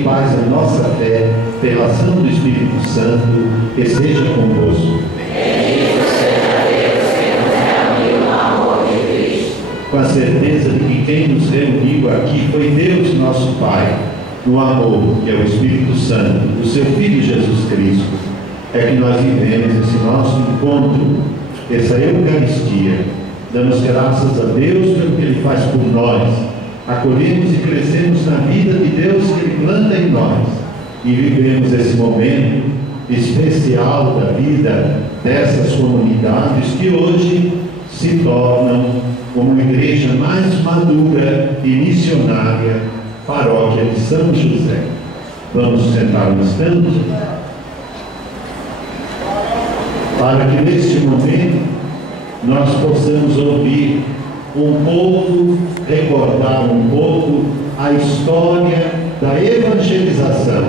que faz a nossa fé pela ação do Espírito Santo, esteja convosco. Bendito seja Deus que nos reuniu no amor de Cristo. Com a certeza de que quem nos reuniu aqui foi Deus nosso Pai, no amor que é o Espírito Santo, o seu Filho Jesus Cristo, é que nós vivemos esse nosso encontro, essa Eucaristia. Damos graças a Deus pelo que Ele faz por nós, acolhemos e crescemos na vida de Deus que Ele planta em nós, e vivemos esse momento especial da vida dessas comunidades que hoje se tornam como igreja mais madura e missionária, paróquia de São José. Vamos sentar um instante para que neste momento nós possamos ouvir um pouco, recordar um pouco a história da evangelização,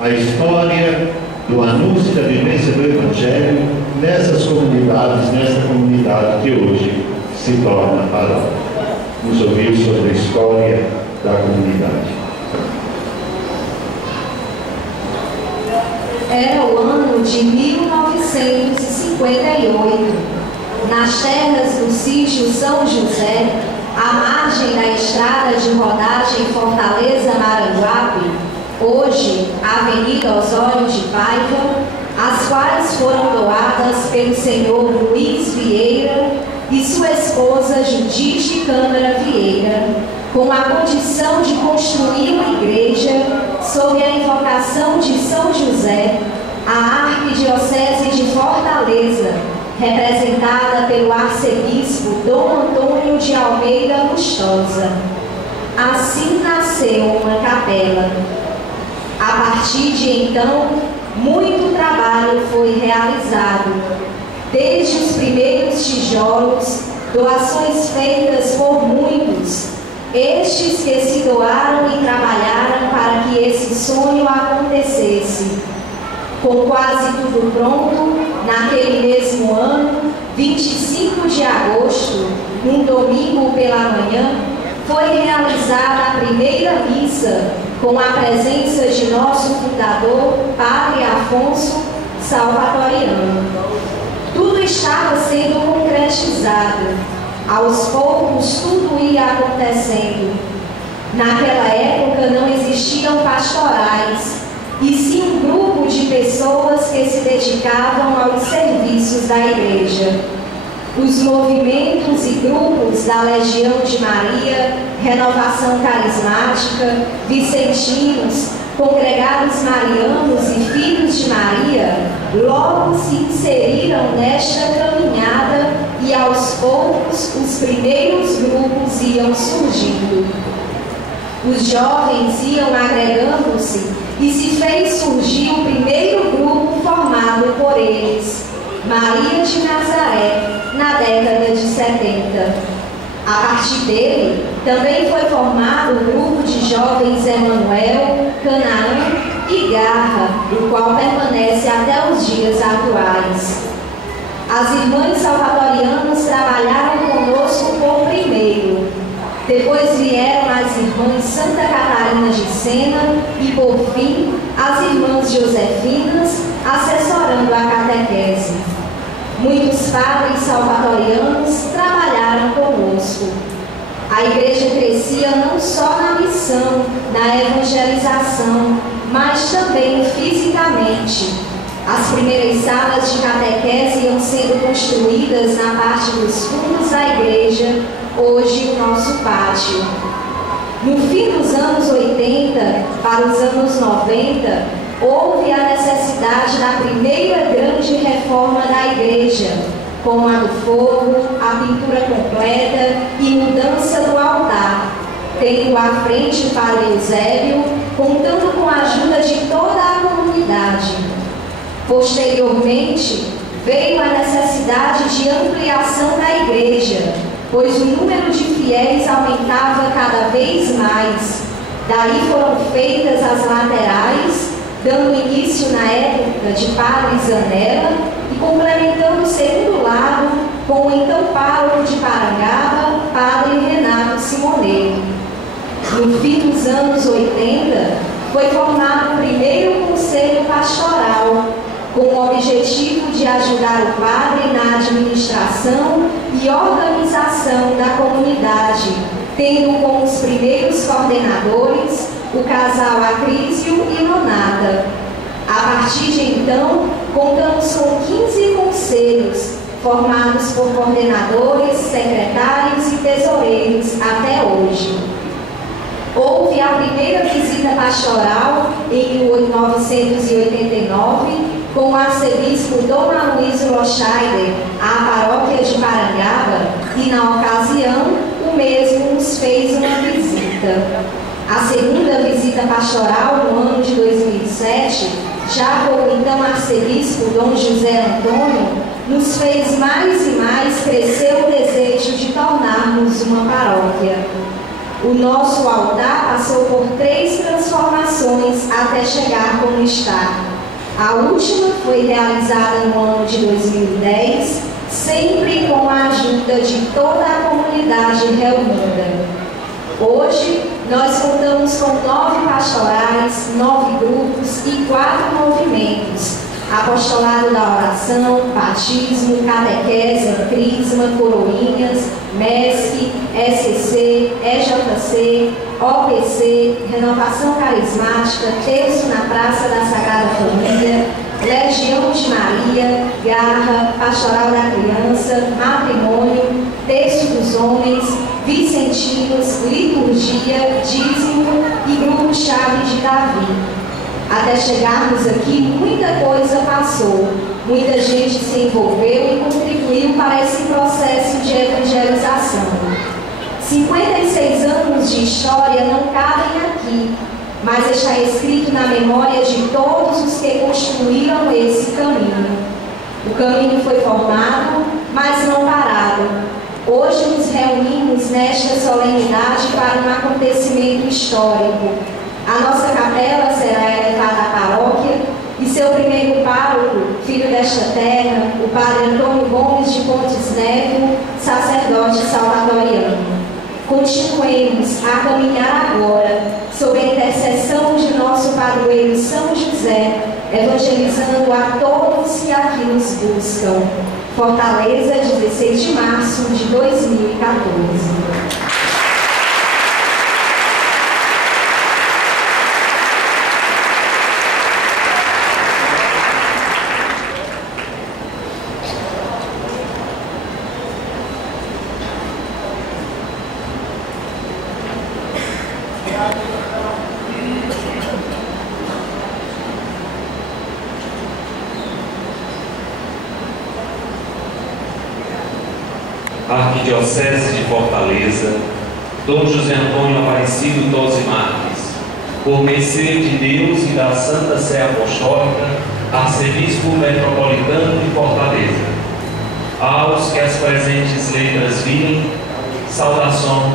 a história do anúncio da vivência do Evangelho nessas comunidades, nessa comunidade que hoje se torna paróquia. Vamos ouvir sobre a história da comunidade. Era o ano de 1958. Nas terras do sítio São José, à margem da estrada de rodagem Fortaleza-Maranguape, hoje Avenida Osório de Paiva, as quais foram doadas pelo senhor Luiz Vieira e sua esposa Judite Câmara Vieira, com a condição de construir uma igreja sob a invocação de São José, a Arquidiocese de Fortaleza, representada pelo arcebispo Dom Antônio de Almeida Lustosa. Assim nasceu uma capela. A partir de então, muito trabalho foi realizado, desde os primeiros tijolos, doações feitas por muitos, estes que se doaram e trabalharam para que esse sonho acontecesse. Com quase tudo pronto, naquele mesmo ano, 25 de agosto, num domingo pela manhã, foi realizada a primeira missa com a presença de nosso fundador, Padre Afonso Salvatoriano. Tudo estava sendo concretizado. Aos poucos, tudo ia acontecendo. Naquela época não existiam pastorais, e sim um grupo de pessoas que se dedicavam aos serviços da igreja. Os movimentos e grupos da Legião de Maria, Renovação Carismática, Vicentinos, Congregados Marianos e Filhos de Maria, logo se inseriram nesta caminhada e aos poucos os primeiros grupos iam surgindo. Os jovens iam agregando-se e se fez surgir o primeiro grupo formado por eles, Maria de Nazaré, na década de 70. A partir dele, também foi formado o grupo de jovens Emanuel, Canaã e Garra, o qual permanece até os dias atuais. As irmãs salvatorianas trabalharam conosco por primeiro. Depois vieram as irmãs Santa Catarina de Sena e, por fim, as irmãs Josefinas, assessorando a catequese. Muitos padres salvatorianos trabalharam conosco. A igreja crescia não só na missão, na evangelização, mas também fisicamente. As primeiras salas de catequese iam sendo construídas na parte dos fundos da igreja, hoje o nosso pátio. No fim dos anos 80 para os anos 90, houve a necessidade da primeira grande reforma da igreja, como a do fogo, a pintura completa e mudança do altar, tendo à frente o Padre Eusébio, contando com a ajuda de toda a comunidade. Posteriormente, veio a necessidade de ampliação da igreja, pois o número de fiéis aumentava cada vez mais. Daí foram feitas as laterais, dando início na época de Padre Zanella e complementando o segundo lado com o então pároco de Parangaba, Padre Renato Simoneiro. No fim dos anos 80, foi formado o primeiro Conselho Pastoral, com o objetivo de ajudar o padre na administração e organização da comunidade, tendo como os primeiros coordenadores o casal Acrísio e Nonata. A partir de então, contamos com 15 conselhos, formados por coordenadores, secretários e tesoureiros até hoje. Houve a primeira visita pastoral em 1989, com o arcebispo Dom Aloysio Loscheider à paróquia de Parangaba, e na ocasião o mesmo nos fez uma visita. A segunda visita pastoral, no ano de 2007, já com o então arcebispo Dom José Antônio, nos fez mais e mais crescer o desejo de tornarmos uma paróquia. O nosso altar passou por 3 transformações até chegar como está. A última foi realizada no ano de 2010, sempre com a ajuda de toda a comunidade reunida. Hoje, nós contamos com 9 pastorais, 9 grupos e 4 movimentos: apostolado da oração, batismo, catequese, crisma, coroinhas, MESC, SCC, EJC, OPC, renovação carismática, terço na Praça da Sagrada Família, Legião de Maria, Garra, Pastoral da Criança, Matrimônio, Terço dos Homens, Vicentinos, Liturgia, Dízimo e Grupo Chave de Davi. Até chegarmos aqui, muita coisa passou, muita gente se envolveu e contribuiu para esse processo de evangelização. 56 anos de história não cabem aqui, mas está escrito na memória de todos os que construíram esse caminho. O caminho foi formado, mas não parado. Hoje nos reunimos nesta solenidade para um acontecimento histórico. A nossa capela será elevada à paróquia e seu primeiro pároco, filho desta terra, o padre Antônio Gomes de Pontes Neto, sacerdote salvadoriano. Continuemos a caminhar agora, sob a intercessão de nosso padroeiro São José, evangelizando a todos que aqui nos buscam. Fortaleza, 16 de março de 2014. Arquidiocese de Fortaleza, Dom José Antônio Aparecido Tosi Marques, por mercê de Deus e da Santa Sé Apostólica, Arcebispo Metropolitano de Fortaleza. Aos que as presentes letras virem, saudação,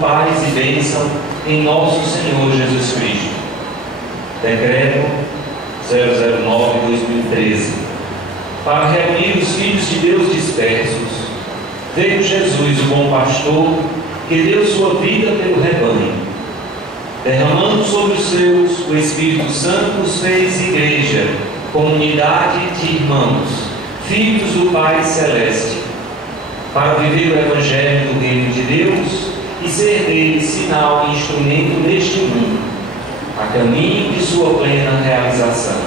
paz e bênção em nosso Senhor Jesus Cristo. Decreto 009/2013. Para reunir os filhos de Deus dispersos, veio Jesus, o bom pastor, que deu sua vida pelo rebanho. Derramando sobre os seus, o Espírito Santo os fez igreja, comunidade de irmãos, filhos do Pai Celeste, para viver o Evangelho do Reino de Deus e ser dele sinal e instrumento neste mundo, a caminho de sua plena realização.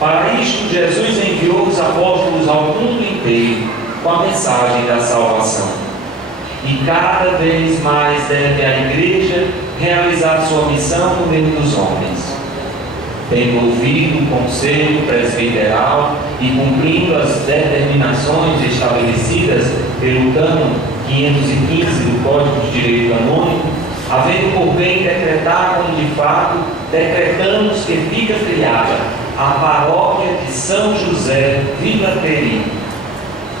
Para isto, Jesus enviou os apóstolos ao mundo inteiro, com a mensagem da salvação. E cada vez mais deve a Igreja realizar sua missão no meio dos homens. Tendo ouvido o conselho presbiteral e cumprindo as determinações estabelecidas pelo cânon 515 do Código de Direito Canônico, havendo por bem decretar como de fato decretamos que fica criada a paróquia de São José, Vila Peri,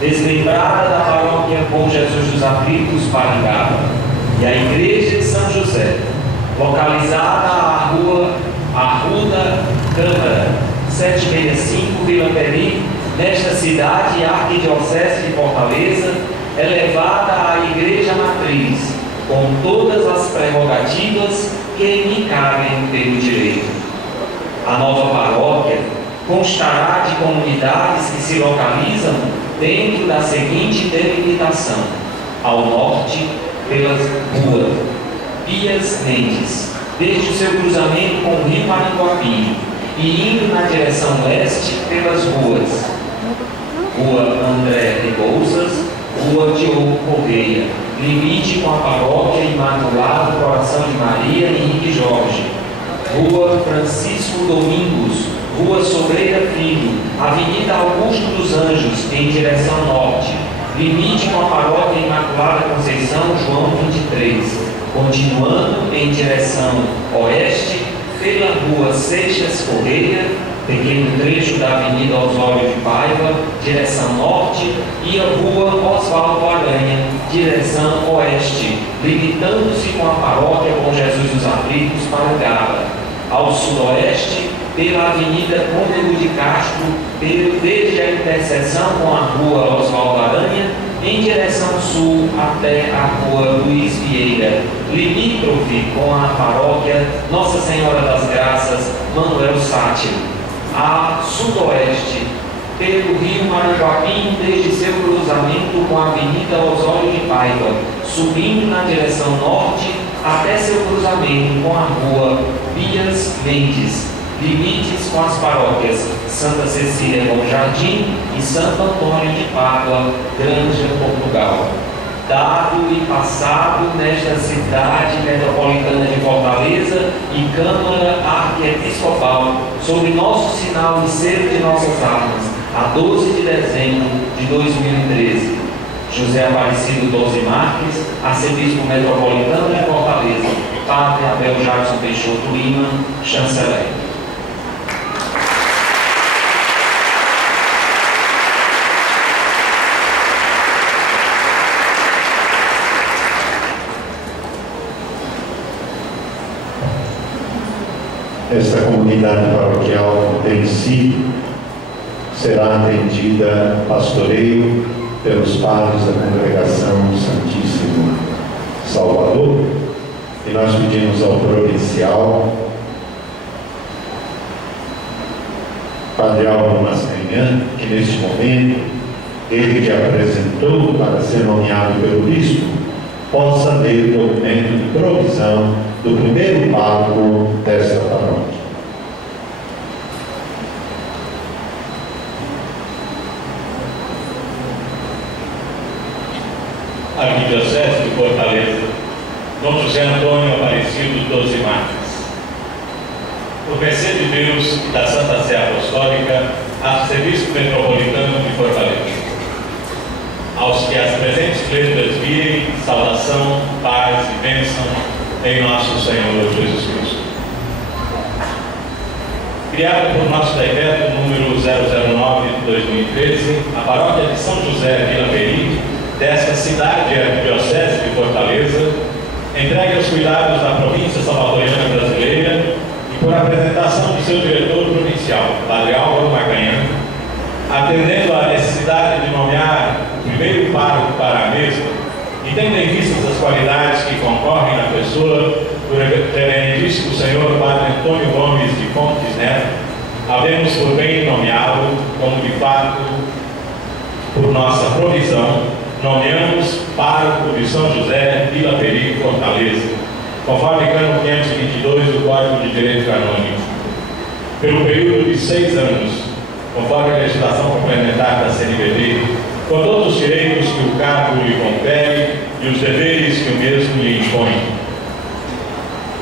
desmembrada da paróquia Bom Jesus dos Aflitos, Parangaba, e a Igreja de São José, localizada à rua Arruda Câmara, 765, Vila Peri, nesta cidade e arquidiocese de Fortaleza, elevada à Igreja Matriz, com todas as prerrogativas que lhe cabem pelo direito. A nova paróquia constará de comunidades que se localizam dentro da seguinte delimitação: ao norte, pelas ruas Pias Mendes, desde o seu cruzamento com o rio Maranguape, e indo na direção leste pelas ruas Rua André Rebouças, Rua Diogo Correia, limite com a paróquia Imaculado Coração de Maria Henrique Jorge, Rua Francisco Domingos, Rua Sobreira Filho, Avenida Augusto dos Anjos, em direção norte, limite com a paróquia Imaculada Conceição João 23, continuando em direção oeste pela Rua Seixas Correia, pequeno trecho da Avenida Osório de Paiva, direção norte, e a Rua Osvaldo Aranha, direção oeste, limitando-se com a paróquia Bom Jesus dos Aflitos para Gaba. Ao sudoeste, pela Avenida Cônego de Castro, desde a interseção com a Rua Osvaldo Aranha, em direção sul até a Rua Luiz Vieira, limítrofe com a paróquia Nossa Senhora das Graças, Manuel Sátiro. A sudoeste, pelo rio Maranguape, desde seu cruzamento com a Avenida Osório de Paiva, subindo na direção norte até seu cruzamento com a Rua Pias Mendes, limites com as paróquias Santa Cecília Bom Jardim e Santo Antônio de Pádua, Granja, Portugal. Dado e passado nesta cidade metropolitana de Fortaleza e Câmara Arquiepiscopal, sob nosso sinal e selo de nossas armas, a 12 de dezembro de 2013. José Aparecido Doze Marques, Arcebispo Metropolitano de Fortaleza, Padre Abel Jackson Peixoto Lima, Chanceler. Esta comunidade paroquial em si será atendida pastoreio pelos padres da Congregação Santíssimo Salvador, e nós pedimos ao provincial Padre Álvaro Mascarenhas que neste momento, ele que apresentou para ser nomeado pelo bispo, possa ler o documento de provisão do primeiro pároco desta paróquia. Arquidiocese de Fortaleza, Dom José Antônio Aparecido Doze Marques. Por mercê de Deus e da Santa Sé Apostólica, Arcebispo Metropolitano de Fortaleza. Aos que as presentes letras virem, saudação, paz e bênção em nosso Senhor Jesus Cristo. Criada por nosso decreto número 009 de 2013, a paróquia de São José Vila Peri, desta cidade arquidiocese de Fortaleza, entregue aos cuidados da província salvatoriana brasileira e por apresentação do seu diretor provincial, Padre Álvaro Macanhã, atendendo à necessidade de nomear o primeiro pároco para a mesma e tendo em vista as qualidades que concorrem na pessoa do reverendíssimo senhor Padre Antônio Gomes de Fontes Neto, havemos por bem nomeá-lo como de fato, por nossa provisão, nomeamos pároco de São José Vila Peri, Fortaleza, conforme cano 522 do Código de Direito Canônico, pelo período de 6 anos, conforme a legislação complementar da CNBD, com todos os direitos que o cargo lhe confere e os deveres que o mesmo lhe impõe.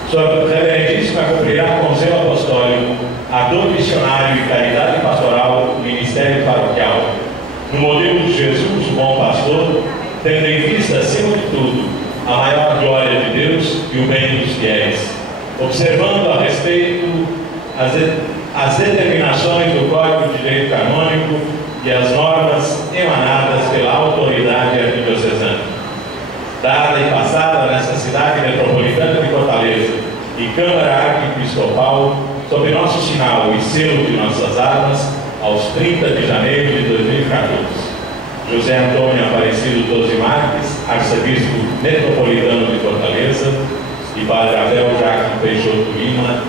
Sua Reverendíssima cumprirá com zelo apostólico a dor missionário e caridade pastoral do ministério paroquial, no modelo de Jesus, o bom pastor, tendo em vista, acima de tudo, a maior glória de Deus e o bem dos fiéis, observando a respeito as determinações do Código de Direito Canônico e as normas emanadas pela autoridade arquidiocesana. Dada e passada nesta cidade metropolitana de Fortaleza e Câmara Arquiepiscopal, sob nosso sinal e selo de nossas armas, aos 30 de janeiro de 2014. José Antônio Aparecido Doze Marques, Arcebispo Metropolitano de Fortaleza, e Padre Abel Jackson Peixoto Lima,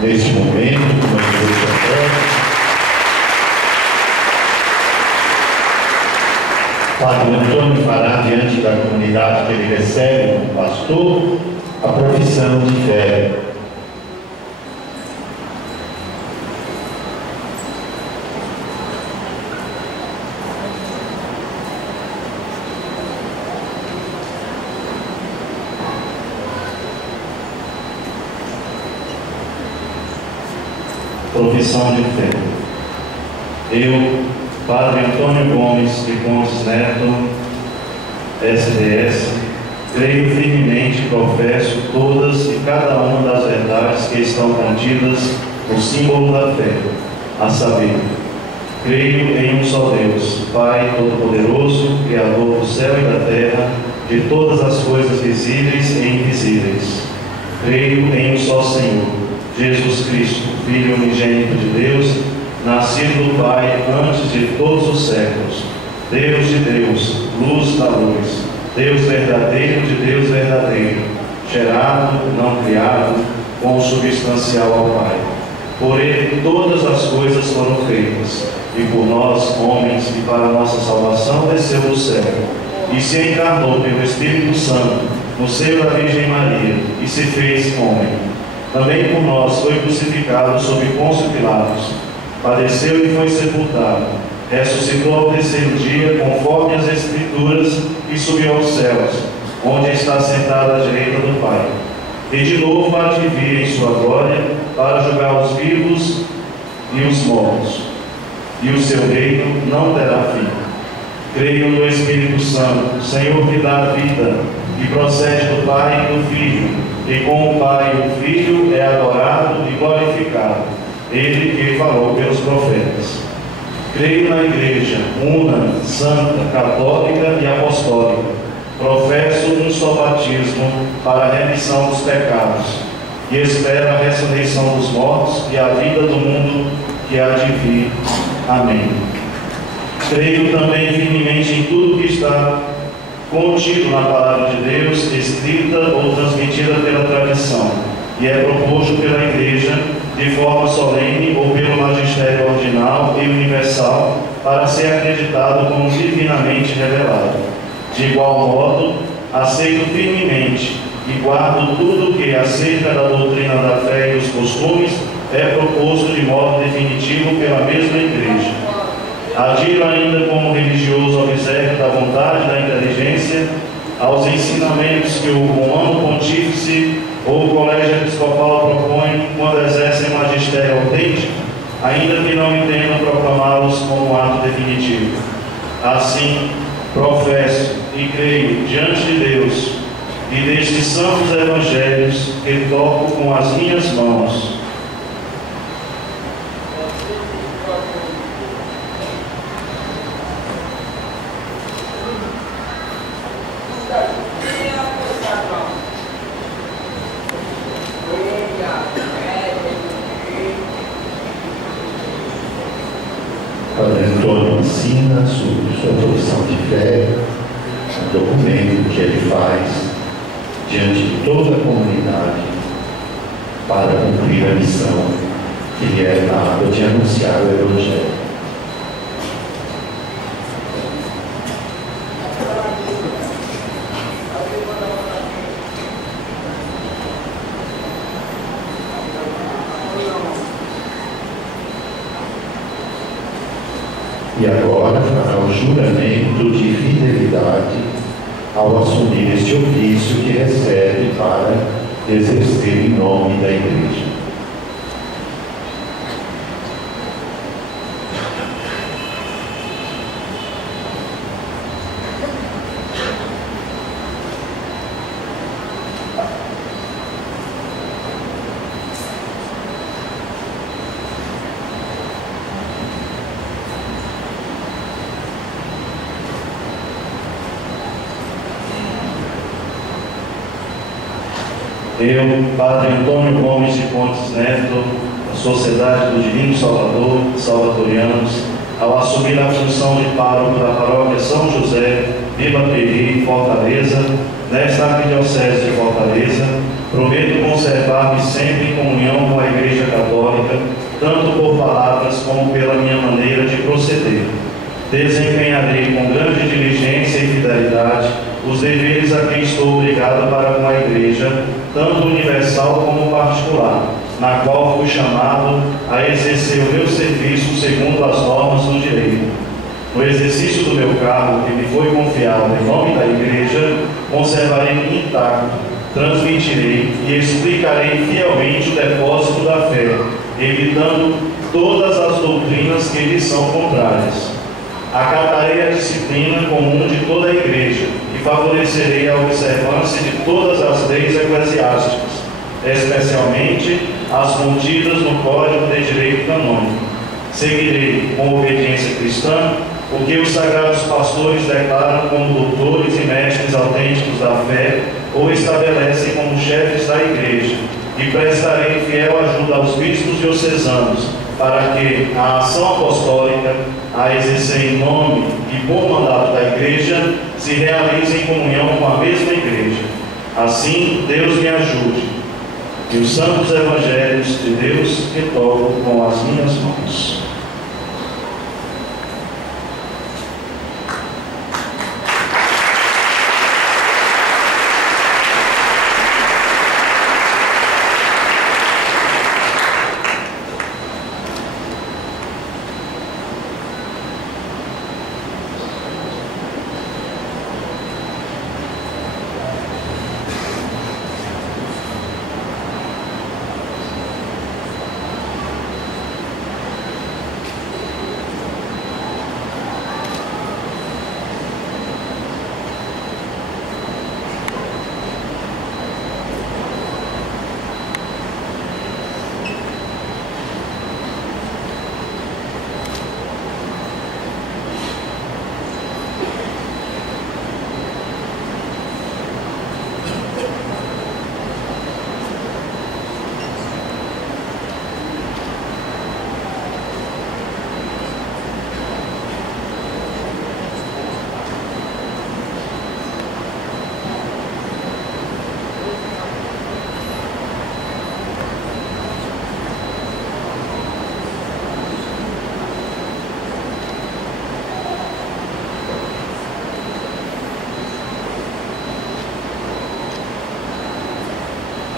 Neste momento, como a igreja Padre Antônio fará diante da comunidade que ele recebe como pastor a profissão de fé. Profissão de fé. Eu, Padre Antônio Gomes de Pontes Neto, SDS, creio firmemente e professo todas e cada uma das verdades que estão contidas no símbolo da fé, a saber, creio em um só Deus, Pai Todo-Poderoso, Criador do céu e da terra, de todas as coisas visíveis e invisíveis. Creio em um só Senhor, Jesus Cristo, Filho unigênito de Deus, nascido do Pai antes de todos os séculos, Deus de Deus, luz da luz, Deus verdadeiro de Deus verdadeiro, gerado, não criado, consubstancial ao Pai. Por ele todas as coisas foram feitas, e por nós, homens, e para nossa salvação desceu do céu, e se encarnou pelo Espírito Santo, no seio da Virgem Maria, e se fez homem. Também por nós foi crucificado sob Pôncio Pilatos, padeceu e foi sepultado, ressuscitou ao terceiro dia, conforme as Escrituras, e subiu aos céus, onde está sentado à direita do Pai. E de novo há de vir em sua glória, para julgar os vivos e os mortos, e o seu reino não terá fim. Creio no Espírito Santo, Senhor que dá vida, que procede do Pai e do Filho, e com o Pai e o Filho é adorado e glorificado, ele que falou pelos profetas. Creio na Igreja, una, santa, católica e apostólica. Professo um só batismo para a remissão dos pecados, e espero a ressurreição dos mortos e a vida do mundo que há de vir. Amém. Creio também firmemente em tudo que está contido na Palavra de Deus, escrita ou transmitida pela tradição, e é proposto pela Igreja de forma solene ou pelo magistério ordinal e universal, para ser acreditado como divinamente revelado. De igual modo, aceito firmemente e guardo tudo que, acerca da doutrina da fé e dos costumes, é proposto de modo definitivo pela mesma Igreja. Adiro ainda como religioso observo da vontade e da inteligência aos ensinamentos que o Comando Pontífice ou o Colégio Episcopal propõe quando exercem magistério autêntico, ainda que não entendam proclamá-los como ato definitivo. Assim, professo e creio diante de Deus e destes santos evangelhos que toco com as minhas mãos. Padre Antônio ensina sobre sua profissão de fé, um documento que ele faz diante de toda a comunidade para cumprir a missão que lhe é dada de anunciar o Evangelho. E agora fará o juramento de fidelidade ao assumir este ofício que recebe para exercer em nome da Igreja. Eu, Padre Antônio Gomes de Pontes Neto, da Sociedade do Divino Salvador, Salvatorianos, ao assumir a função de pároco da paróquia São José, Vila Peri, Fortaleza, nesta arquidiocese de Fortaleza, prometo conservar-me sempre em comunhão com a Igreja tanto por palavras como pela minha maneira de proceder. Desempenharei com grande diligência e fidelidade os deveres a que estou obrigado para com a Igreja, tanto universal como particular, na qual fui chamado a exercer o meu serviço segundo as normas do direito. No exercício do meu cargo, que me foi confiado em nome da Igreja, conservarei intacto, transmitirei e explicarei fielmente o depósito da fé, evitando todas as doutrinas que lhe são contrárias. Acatarei a disciplina comum de toda a Igreja e favorecerei a observância de todas as leis eclesiásticas, especialmente as contidas no Código de Direito Canônico. Seguirei, com obediência cristã, o que os sagrados pastores declaram como doutores e mestres autênticos da fé ou estabelecem como chefes da Igreja, e prestarei fiel ajuda aos bispos diocesanos, para que a ação apostólica, a exercer em nome e por mandato da Igreja, se realize em comunhão com a mesma Igreja. Assim, Deus me ajude, e os santos evangelhos de Deus que toco com as minhas mãos.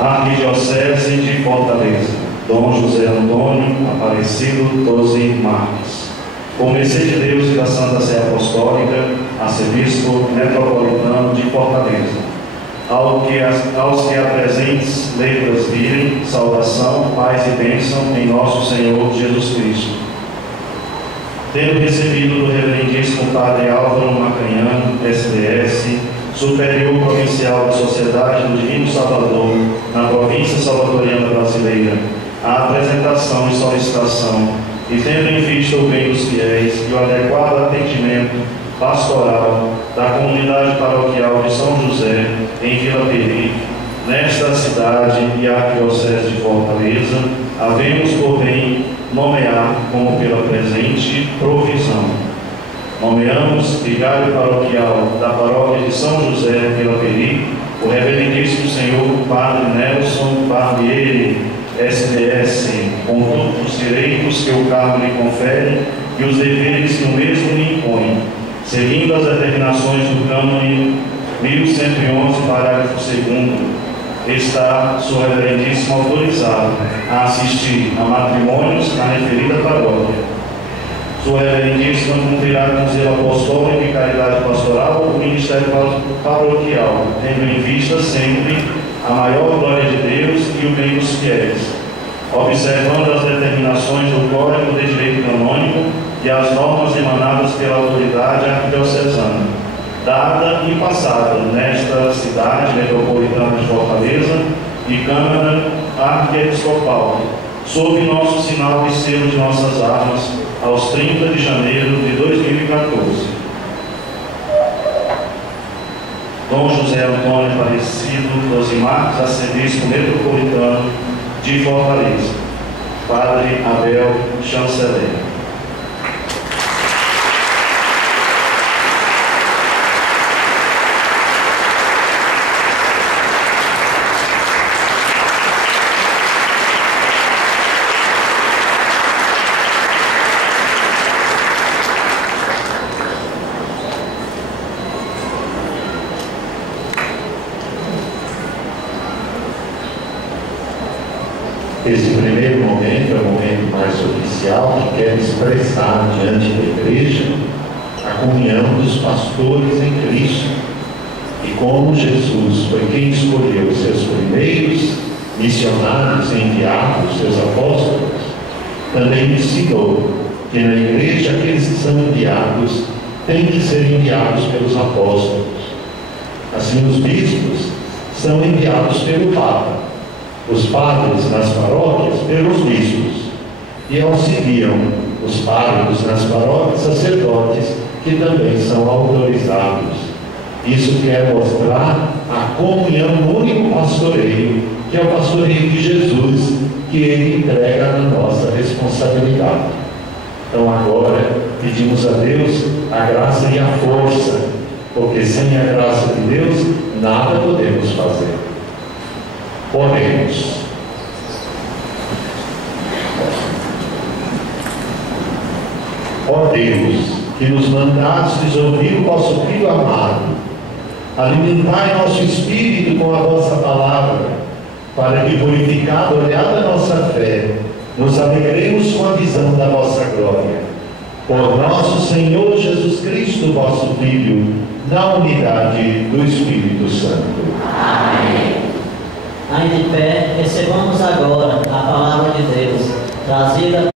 Arquidiocese de Fortaleza, Dom José Antônio Aparecido Tosi Marques. Por mercê de Deus e da Santa Sé Apostólica, Arcebispo Metropolitano de Fortaleza. Aos que apresentes letras virem, saudação, paz e bênção em nosso Senhor Jesus Cristo. Tendo recebido do reverendíssimo Padre Álvaro Macanhã, SDS, Superior Provincial de Sociedade do Divino Salvador, na província salvatoriana brasileira, a apresentação e solicitação, e tendo em vista o bem dos fiéis e o adequado atendimento pastoral da comunidade paroquial de São José, em Vila Peri, nesta cidade e arquidiocese de Fortaleza, havemos por bem nomear como pela presente provisão. Nomeamos vigário paroquial da paróquia de São José, Vila Peri, o reverendíssimo senhor Padre Nelson Barbieri, SDS, com todos os direitos que o cargo lhe confere e os deveres que o mesmo lhe impõe, seguindo as determinações do cânone 1111, parágrafo 2º, está Sua Reverendíssima autorizado a assistir a matrimônios na referida paróquia. Sua Reverendíssima cumprirá com zelo apostólico e caridade pastoral o ministério paroquial, tendo em vista sempre a maior glória de Deus e o bem dos fiéis, observando as determinações do Código de Direito Canônico e as normas emanadas pela autoridade arquidiocesana, dada e passada nesta cidade metropolitana de Fortaleza e Câmara Arquiepiscopal, sob nosso sinal e selo de nossas armas, aos 30 de janeiro de 2014. Dom José Antônio Aparecido Tosi Marques, Arcebispo Metropolitano de Fortaleza. Padre Abel Chanceler. primeiro momento, é o momento mais oficial, que quer expressar diante da igreja a comunhão dos pastores em Cristo. E como Jesus foi quem escolheu os seus primeiros missionários enviados, seus apóstolos, também ensinou que na igreja aqueles que são enviados têm que ser enviados pelos apóstolos. Assim, os bispos são enviados pelo Papa, os padres nas paróquias pelos bispos, e auxiliam os párocos nas paróquias, sacerdotes, que também são autorizados. Isso quer mostrar a comunhão no único pastoreio, que é o pastoreio de Jesus, que Ele entrega na nossa responsabilidade. Então agora pedimos a Deus a graça e a força, porque sem a graça de Deus nada podemos fazer. Oremos. Ó Deus, que nos mandastes ouvir o vosso Filho amado, alimentai nosso espírito com a vossa palavra, para que, purificada, olhada a nossa fé, nos alegremos com a visão da vossa glória. Por nosso Senhor Jesus Cristo, vosso Filho, na unidade do Espírito Santo. Amém. Aí de pé, recebamos agora a palavra de Deus, trazida